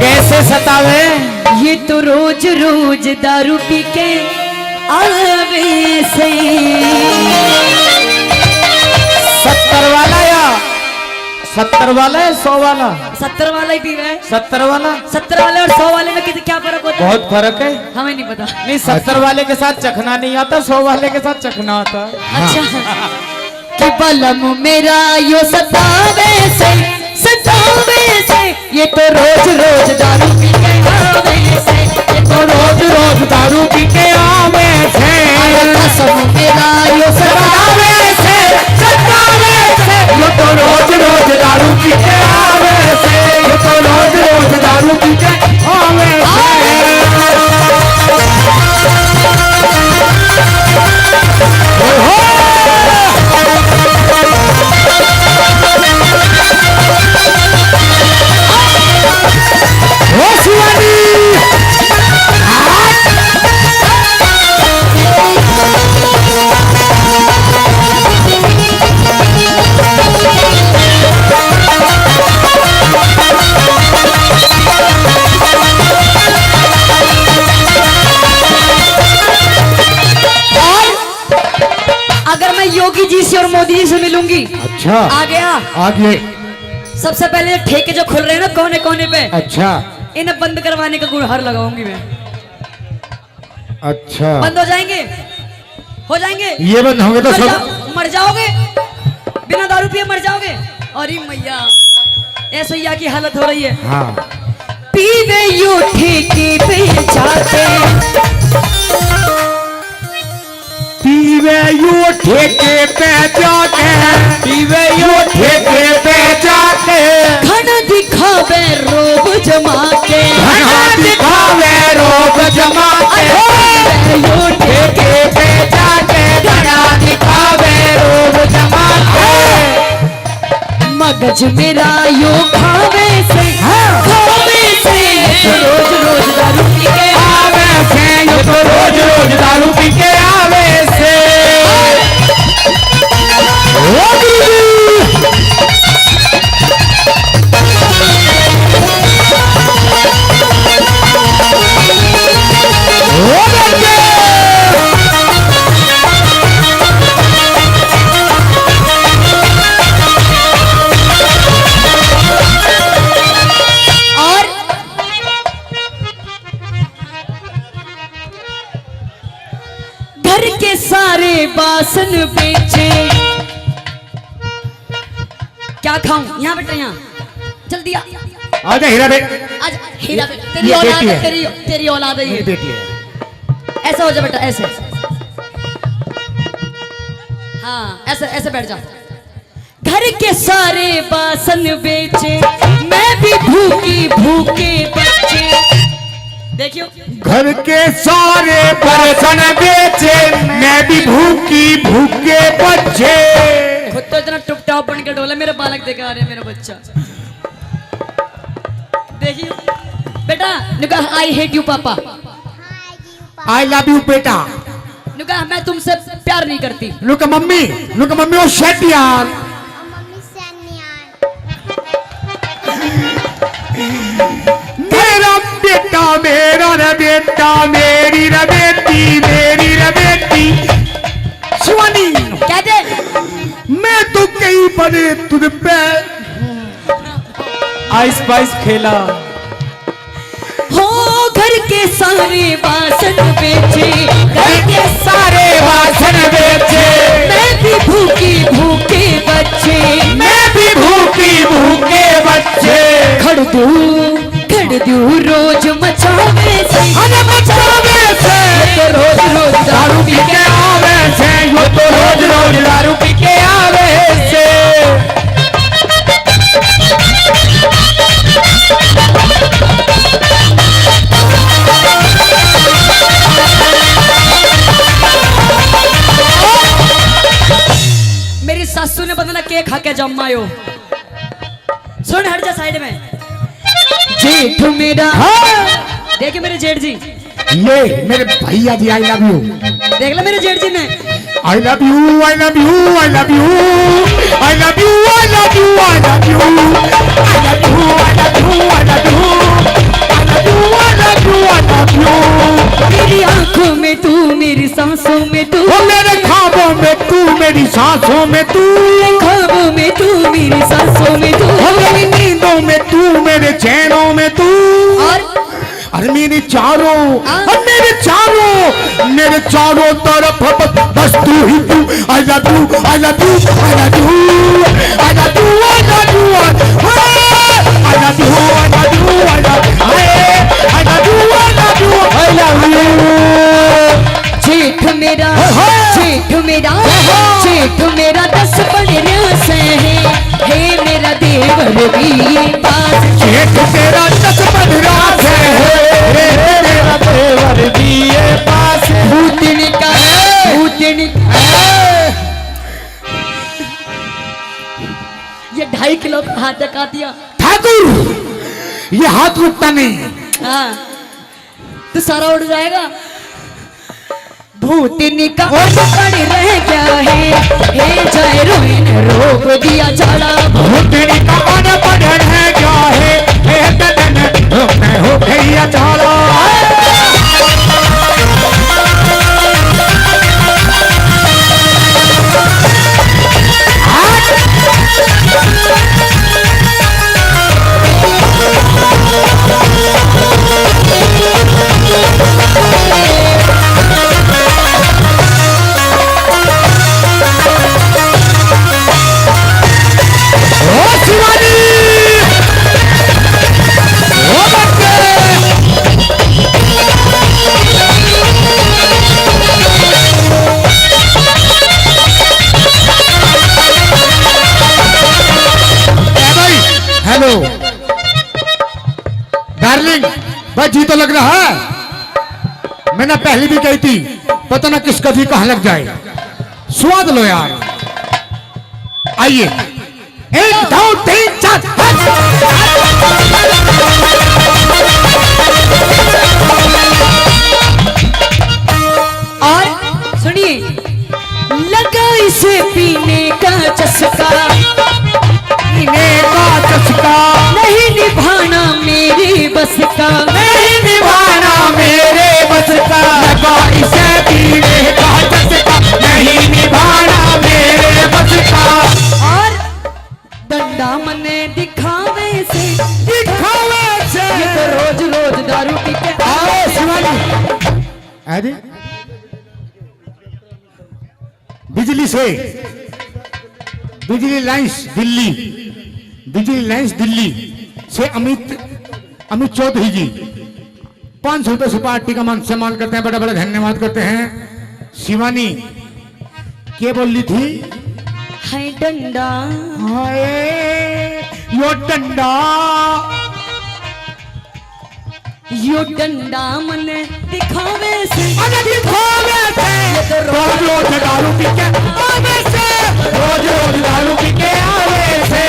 कैसे सतावे? ये तो रोज रोज दारू पी के आवे से। 70 वाला या 70 वाला है 100 वाला? 70 वाला ही पीवे। 70 वाला? 70 वाले और 100 वाले में क्या फर्क होता है? बहुत फर्क है। हमें नहीं पता। नहीं 70 वाले के साथ चखना नहीं आता, 100 वाले के साथ चखना आता। अच्छा कि बलम मेरा यो सतावे से, सतावे से, ये तो रोज रोज दारू पी के आवे से, ये तो रोज रोज दारू पी के आवे से। कसम मेरा यो सतावे से, सतावे से, ये तो रोज रोज दारू पी के आवे से, ये तो रोज रोज दारू पी के आवे से। योगी जी से और मोदी जी से मिलूंगी। अच्छा आ गया। आगे सबसे पहले ठेके जो खुल रहे हैं ना कोने कोने पे, अच्छा इन्हें बंद करवाने का गुड़हर लगाऊंगी मैं। अच्छा बंद हो जाएंगे, हो जाएंगे। ये बंद होंगे तो सब मर जाओगे, बिना दारू पिए मर जाओगे। अरे मैया ऐसे या की हालत हो रही है। हाँ। पीवे यू ठेके पे जाते, पीवे यू ठेके पे जाके, पीवे यू ठेके पे जाके, घन दिखावे रोब जमा के, घन दिखावे रोब जमा के, यू ठेके पे जाके, घन दिखावे रोब जमा के। मगज मेरा यो खावे से, खावे से, रोज रोज दारू पी के आवे से, ये तो रोज रोज दारू पी के आवे से। सारे बासन बेचे। क्या खाऊं? यहाँ बैठे, यहाँ जल्दी आ। आजा हीरा बेट, आजा हीरा बेट, तेरी औलाद है, तेरी औलाद है ये बेटी है। ऐसा हो जा बेटा, ऐसे। हाँ ऐसे ऐसे बैठ जा। घर के सारे बासन बेचे, मैं भी भूखी भूखे बच्चे। देखियो घर के सारे बर्तन बेचे, मैं भी भूखी भूखे बच्चे। खुद तो इतना टुप टाप बन के डोला, मेरे बालक देखा आ रहे हैं, मेरा बच्चा। देखियो बेटा, नुका आई हेट यू पापा, आई लव यू बेटा। नुका मैं तुमसे प्यार नहीं करती। नुका मम्मी वो शेट यार। मेरा बेटा, मेरा रे बेटा, मेरी रे बेटी, मेरी रे बेटी। शिवानी क्या दे? मैं तो कई बड़े तुझ पे आइस पाइस खेला। हो घर के सारे बासन बेचे, घर के सारे बासन बेचे, मैं भी भूखी भूखे बच्चे, मैं भी भूखी भूखे बच्चे। खड़ दू रोज मचावे से, मचावे से, तो रोज रोज दारू पी के आवे से, यो तो रोज रोज दारू पी के आवे से। मेरी सासू ने बदला केक खा के जमायो। सुन हट जा साइड में। जेठ मेरा, देखिए मेरे जेठ जी, ये मेरे भैया जी आई लव यू। देख लो मेरे जेठ जी ने। I love you, I love you, I love you, I love you, I love you, I love you, I love you, I love you, I love you, I love you, I love you, I love you. मेरी आंखों में तू, मेरी सांसों में तू, ओ मेरे ख्वाबों में तू, मेरी सांसों में तू, ख्वाबों में तू, मेरी सांसों में तू, ओ मेरी नींदों में तू, मेरे चैनों में तू, और अरे मेरे चारों, मेरे चारों तरफ बस तू ही तू। I love you, I love you, I love you, I love you, I love you, I love you, I love you, I love you, I love you, I love you. जेठ मेरा, जेठ मेरा, जेठ मेरा 10 बढ़िया से है मेरा देवर भी पास। जेठ तेरा 10 बढ़िया से है मेरा देवर भी पास। भूतनी का, भूतनी ये 2.5 किलो का हाथ दिखा दिया ठाकुर, ये हाथ रुकता नहीं। हाँ तो सारा उड़ जाएगा। भूतनी का पड़ रह गया है जाए रोइन रोक दिया झाड़ा। भूतनी का पड़ रह गया है हो गया झाड़ा। हेलो डार्लिंग, बस जी तो लग रहा है। मैंने पहले भी कही थी, पता ना किस कभी कहां लग जाए। स्वाद लो यार। आइए 1 2 3 4। और सुनिए, लगा इसे पीने का चस्का, पीने का चस्का, नहीं निभाना मेरी बस का, नहीं निभाना मेरे बस का। लगा इसे पीने का चस्का, नहीं निभाना मेरे बस का। और डंडा मने दिखावे से, दिखावे से, ये तो रोज रोज दारू पी के आओ शिवानी। अरे बिजली से, बिजली लाइन्स दिल्ली, बिजली लाइन्स दिल्ली से अमित चौधरी जी 500 रुपए से पार्टी का मान सम्मान करते हैं। बड़ा बड़ा धन्यवाद करते हैं। शिवानी क्या बोल रही थी? है डंडा, हाय यो डंडा, यो डंडा मने दिखावे से, अरे दिखावे से, रोज रोज दारू पी के आवे से, रोज रोज दारू पी के आवे से।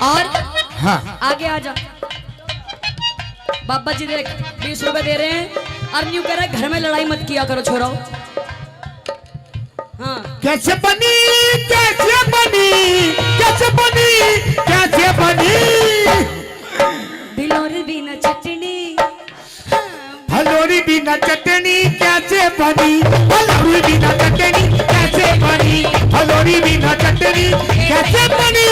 और हाँ आगे आ जा। बाबा जी देख 20 रुपए दे रहे हैं और न्यू कह रहा है घर में लड़ाई मत किया करो छोराओ। हाँ कैसे बनी, कैसे बनी, कैसे बनी, कैसे बनी बिलोरी बिना चटनी, फलोरी बिना चटनी कैसे बनी, फलोरी बिना चटनी कैसे बनी, फलोरी बिना चटनी कैसे बनी।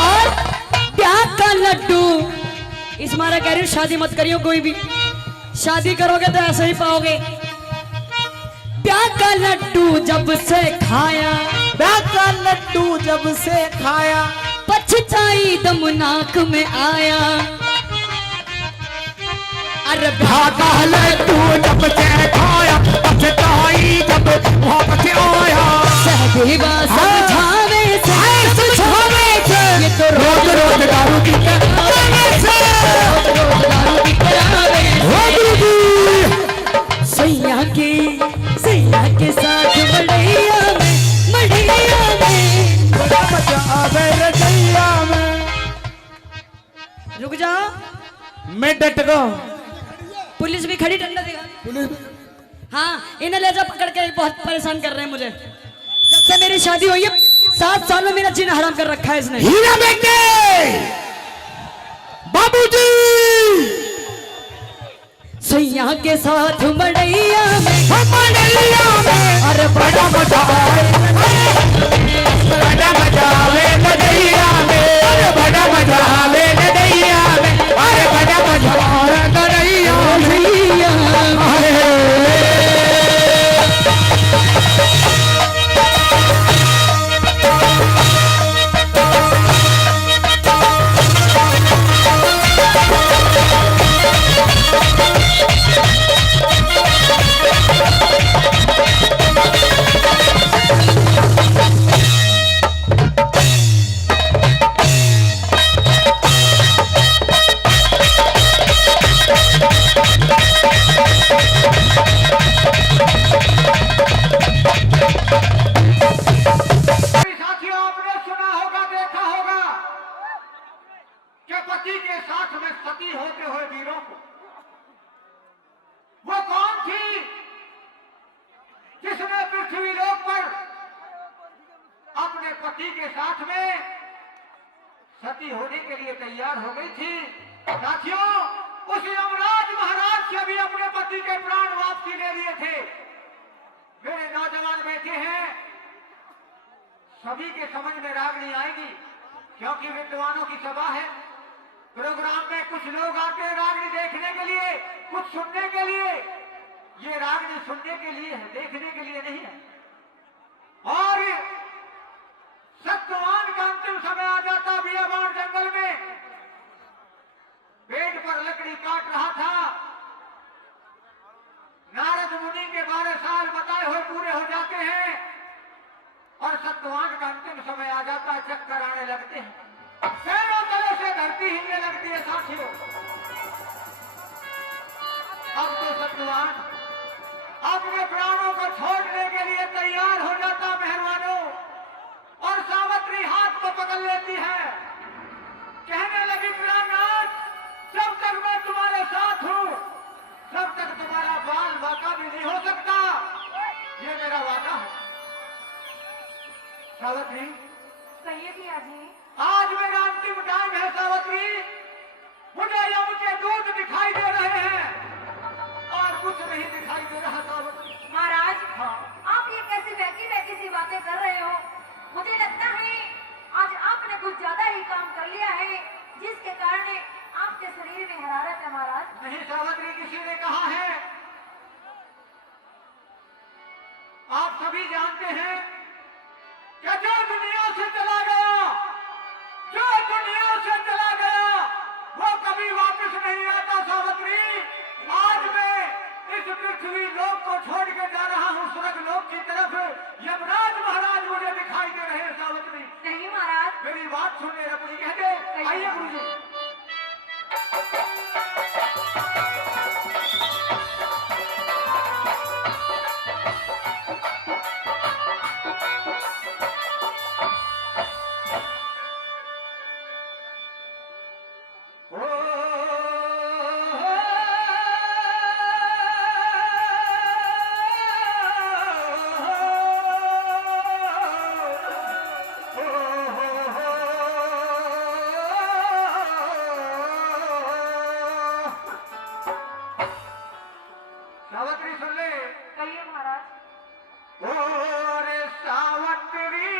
और प्यार का लड्डू। इस मारा कह रही हूँ शादी मत करियो कोई भी, शादी करोगे तो ऐसे ही पाओगे। प्यार का लड्डू जब से खाया, प्यार का लड्डू जब से खाया, पछताई दम नाक में आया। अरे भागा लड्डू जब से खाया पछताई जब वापस आया। सहदेवा समझावे से ये तो रोज रोज दारू पी के रोज दारू पी कर आवे सैया के साथ मड़ैया में बड़ा मजा आवे रजैया में। रुक जा, मैं डट गया। पुलिस भी खड़ी, डंडा देगा। हाँ, इन्हें ले जा पकड़ के, बहुत परेशान कर रहे हैं मुझे। जब से मेरी शादी हुई है 7 साल में मेरा जीना हराम कर रखा है इसने। हीरा बेटे बाबूजी सैया के साथ मड़ैया में अरे बड़ा मजा आवे, बड़ा मजा आवे लड़ैया में। अरे बड़ा मजा आवे लड़ैया में। अरे बड़ा मजा आवे लड़ैया सती होने के लिए तैयार हो गई थी। साथियों, उस यमराज महाराज से भी अपने पति के प्राण वापसी ले लिए थे। मेरे नौजवान बैठे हैं, सभी के समझ में रागनी आएगी, क्योंकि विद्वानों की सभा है। प्रोग्राम में कुछ लोग आते हैं रागनी देखने के लिए, कुछ सुनने के लिए। ये रागनी सुनने के लिए है, देखने के लिए नहीं है। और सत्यवान का अंतिम समय आ जाता बियाबान जंगल में, पेड़ पर लकड़ी काट रहा था। नारद मुनि के 12 साल बताए हुए पूरे हो जाते हैं और सत्यवान का अंतिम समय आ जाता, चक्कर आने लगते हैं, पैरों तले से धरती हिलने लगती है। साथियों, अब तो सत्यवान अपने प्राणों को छोड़ने के लिए तैयार हो जाता मेहरबानों, और सावित्री हाथ को पकड़ लेती है, कहने लगी प्राणनाथ, जब तक मैं तुम्हारे साथ हूं तब तक तुम्हारा बाल बाका भी नहीं हो सकता, ये मेरा वादा है। सावित्री, कहिए पिया जी। आज मेरा अंतिम टाइम है सावित्री। मुझे यम के दूत दिखाई दे रहे हैं और कुछ नहीं दिखाई दे रहा। सावित्री महाराज, हाँ। आप ये कैसी वैसी वैसी सी बातें कर रहे हो? मुझे लगता है आज आपने कुछ ज्यादा ही काम कर लिया है, जिसके कारण आपके शरीर में हरारत है। महाराज नहीं सावित्री, किसी ने कहा है, आप सभी जानते हैं कि जो दुनिया से चला गया, जो दुनिया से चला गया वो कभी वापस नहीं आता। सावित्री, आज मैं इस पृथ्वी लोक को छोड़ के जा रहा हूँ स्वर्ग लोक की तरफ। यमराज महाराज मुझे दिखाई दे रहे हैं। सावित्री, नहीं महाराज, मेरी बात सुनने रपनी कहते। आइए गुरुजी। सावित्री सुन ले। कहिए महाराज। और सावित्री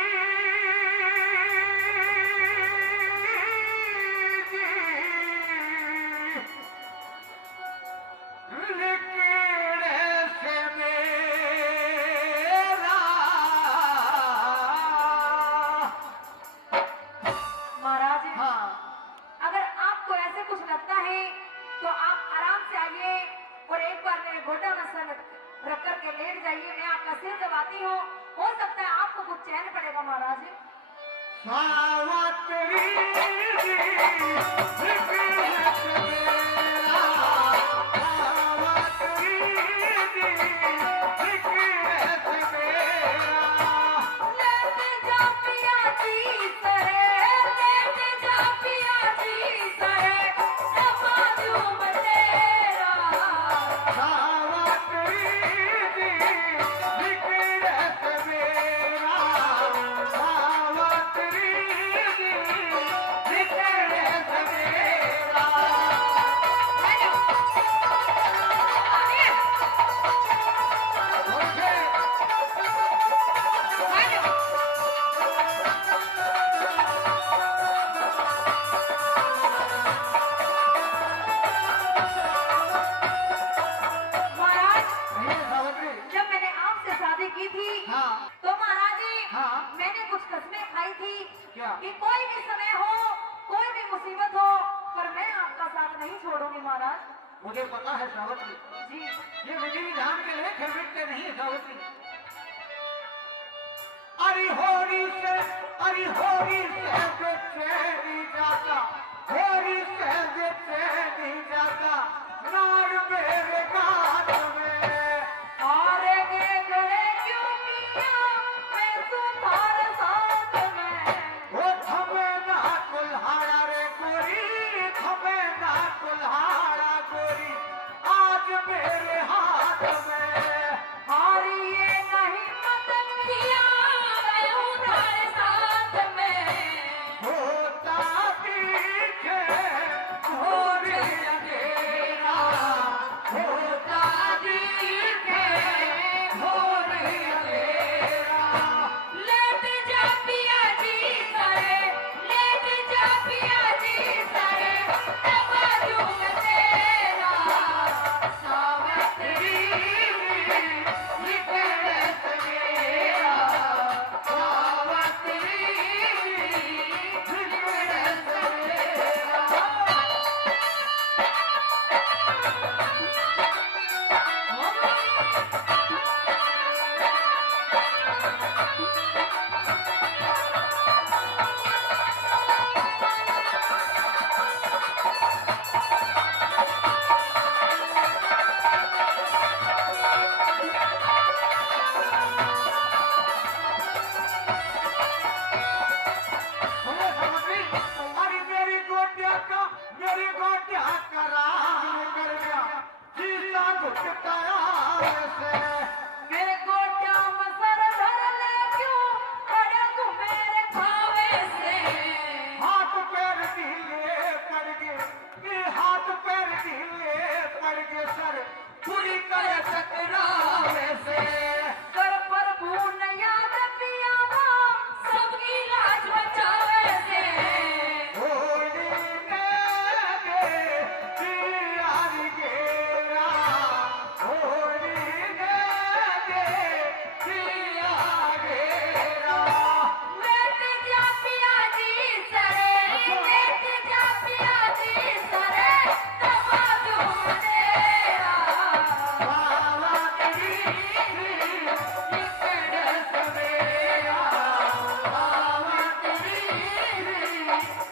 जी, लिखड़े से मेरा। महाराज, हाँ, अगर आपको ऐसे कुछ लगता है तो आप आराम से आइए, महाराज। सावत्री कि कोई भी समय हो, कोई भी मुसीबत हो, पर मैं आपका साथ नहीं छोड़ूंगी महाराज। मुझे पता है सावत्री जी, ये विधि विधान के लेख है, मिटते नहीं है सावत्री। अरे होरी से बेचैनी जाता, होरी से बेचैनी जाता, नार मेरे गात में। हारे गए क्यों पिया मैं तुम्हारे साथ में। वो थमे ना कुल्हाड़ा रे गोरी, थमे ना कुल्हाड़ा गोरी, आज मेरे हाथ में। हारिए नहीं मत पिया मैं तुम्हारे साथ में। होता पीछे घोर अंधेरा, होता पीछे घोर अंधेरा। लेट जा पिया जी सरे, लेट जा पिया जी सरे, तबाजू में तेरा सावत्री निकले सवेरा, सावत्री निकले सवेरा। बोले सावत्री, अरे मेरी गोटिया का राम कर गया, जीता घुटकाया से। मेरे गोट्या मसर धर ले क्यों खड़े तू मेरे भावे से। हाथ पैर ढीले पड़ गए, ये हाथ पैर ढीले पड़ गए, सर पूरी कर टकरावे से। कर प्रभु ने याद पिया सबकी लाज बचावे से। होली में दे यार गेरा, होली में दे यार गेरा। लेट जा पिया जी सरे, लेट जा पिया जी सरे, तबाजू में तेरा सावत्री निकले सवेरा, सावत्री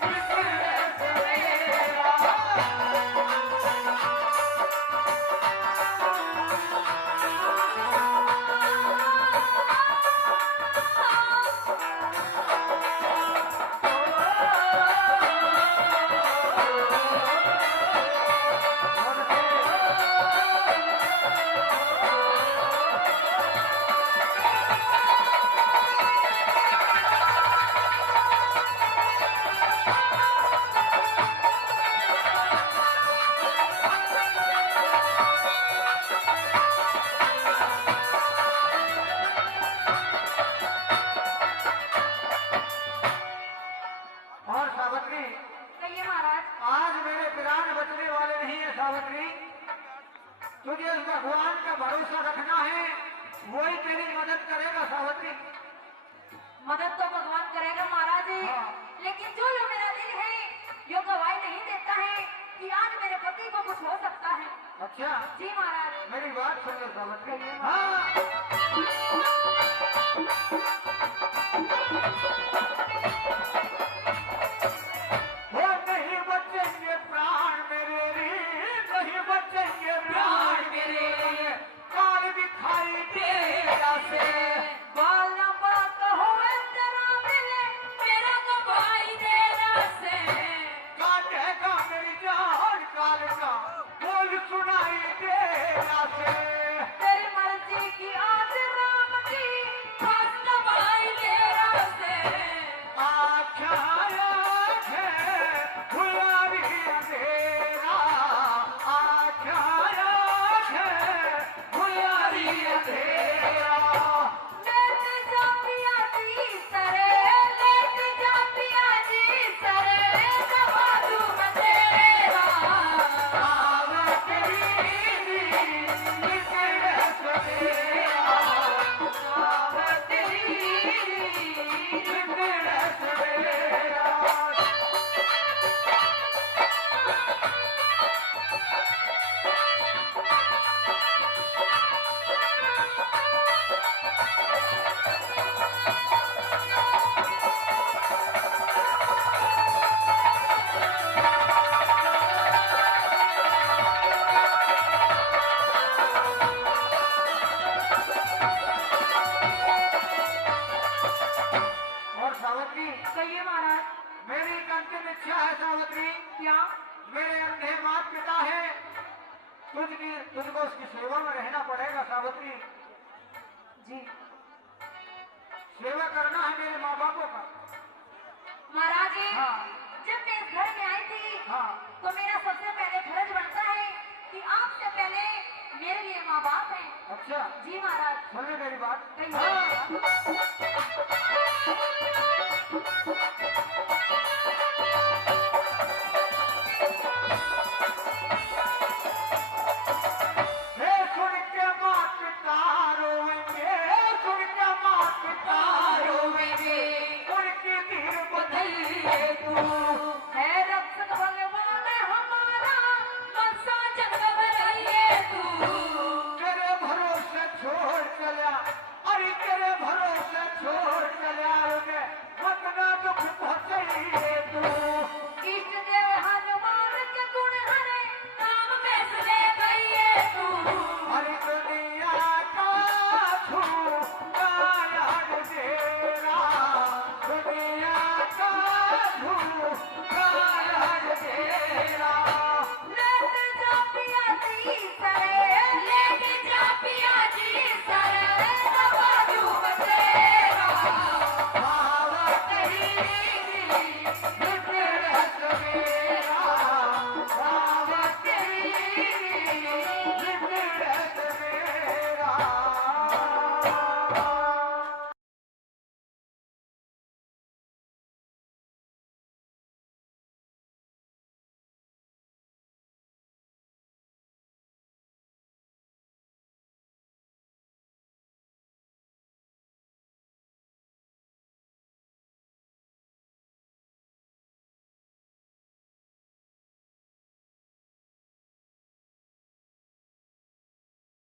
निकले सवेरा। और सावत्री, कहिए महाराज। आज मेरे प्राण बचने वाले नहीं है सावत्री, तुझे उस भगवान का भरोसा रखना है, वही तेरी मदद करेगा सावत्री। मदद तो भगवान करेगा महाराज जी, हाँ। लेकिन जो मेरा दिल है यो गवाही नहीं देता है कि आज मेरे पति को कुछ हो सकता है। अच्छा, जी महाराज। मेरी बात सुन लो सावत्री। कहिए हाँ अंधेरा। लेट जा पिया जी सरे, लेट जा पिया जी सरे, दबा दूं मैं तेरा। आवत री निकल सवेरा, आवत री निकल सवेरा। और सावित्री, कहिए महाराज। मेरी एक अंतिम इच्छा है सावित्री। क्या? मेरे अंधे माता पिता है, तुझको उसकी सेवा में रहना पड़ेगा सावित्री। जी सेवा करना है मेरे माँ बापों का। महाराज जी, हाँ। जब मैं इस घर में आई थी हाँ। तो मेरा सबसे पहले फर्ज बनता है कि आपसे पहले मेरे लिए माँ बाप हैं। अच्छा जी महाराज। सुन ले मेरी बात। कहिए।